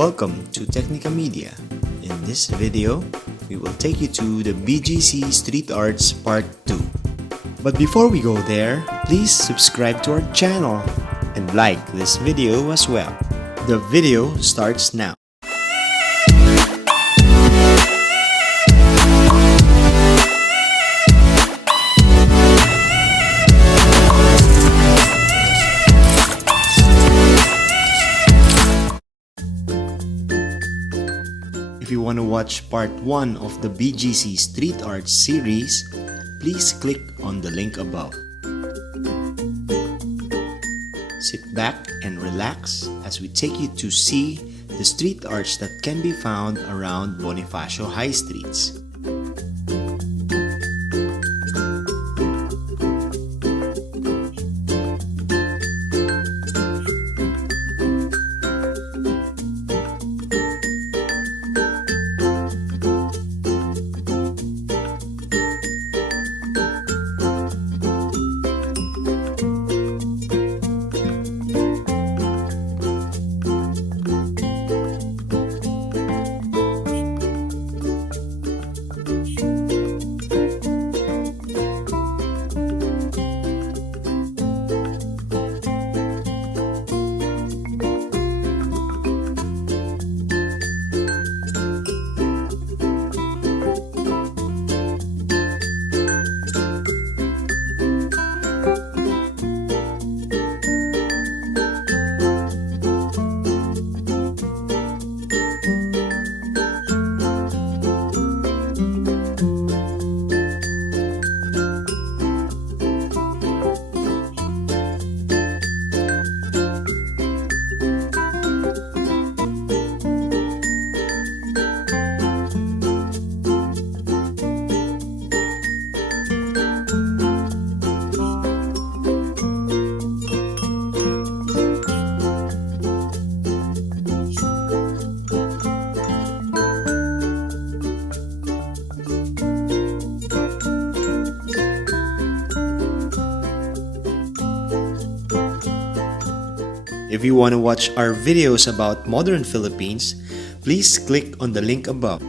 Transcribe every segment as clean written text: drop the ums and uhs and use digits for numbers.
Welcome to Techneca Media. In this video, we will take you to the BGC Street Arts Part 2. But before we go there, please subscribe to our channel and like this video as well. The video starts now. If you want to watch part 1 of the BGC Street Art series, please click on the link above. Sit back and relax as we take you to see the street arts that can be found around Bonifacio High Streets. If you want to watch our videos about modern Philippines, please click on the link above.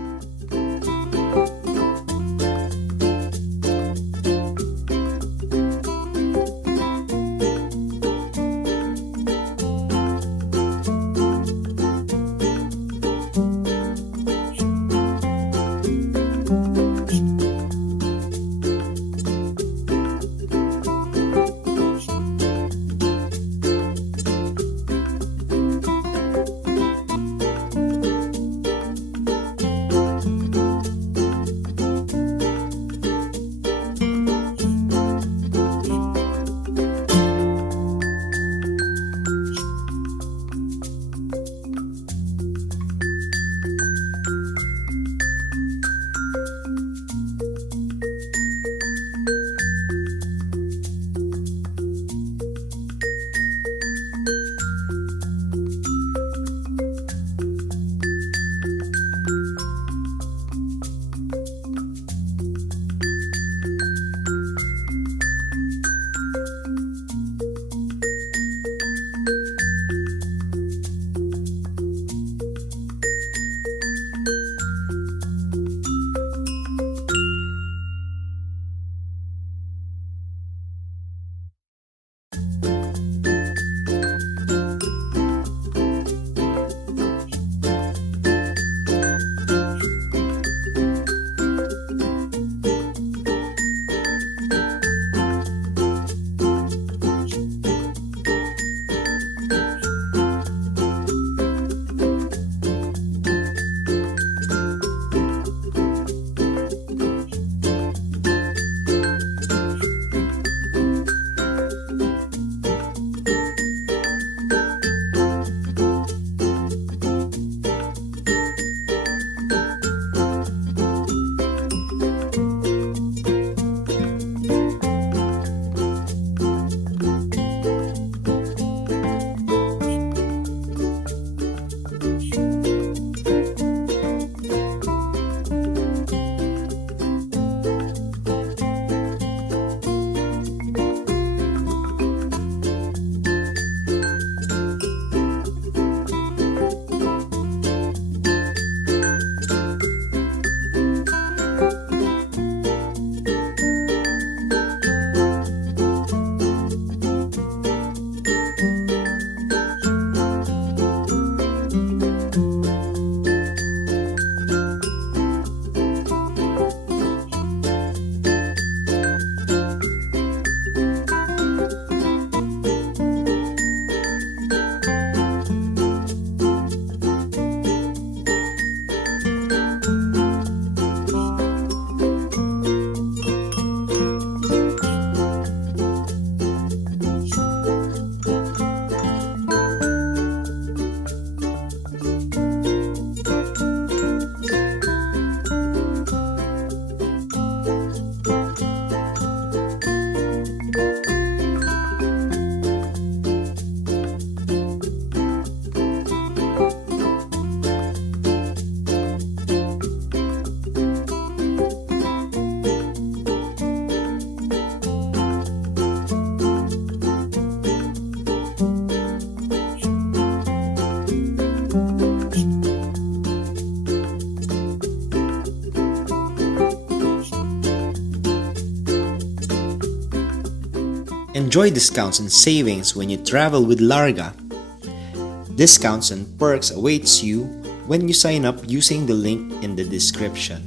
enjoy discounts and savings when you travel with Larga. Discounts and perks awaits you when you sign up using the link in the description.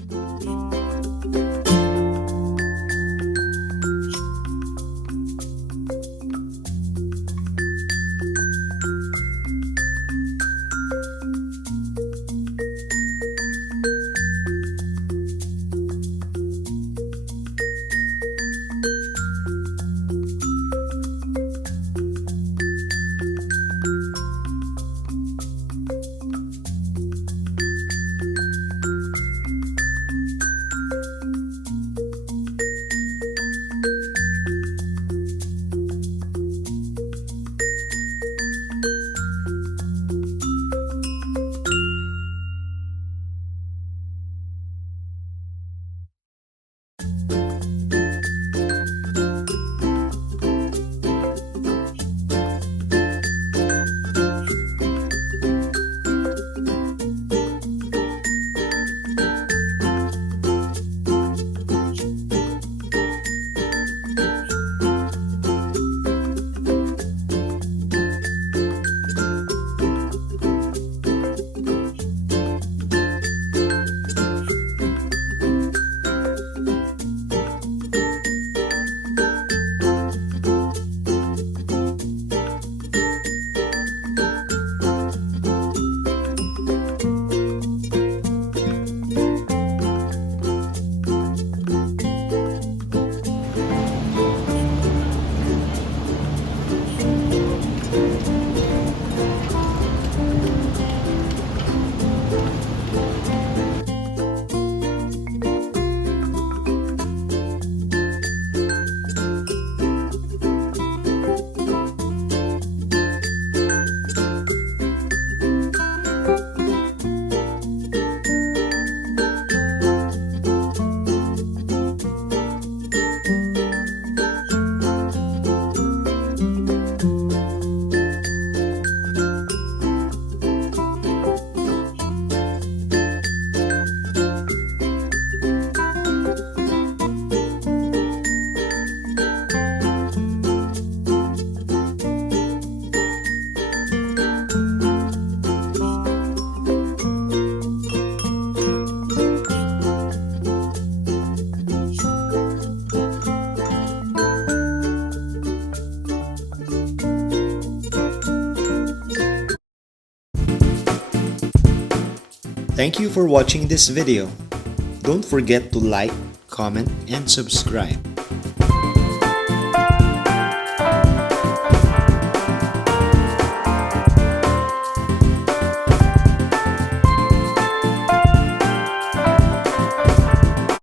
Thank you for watching this video. Don't forget to like, comment, and subscribe.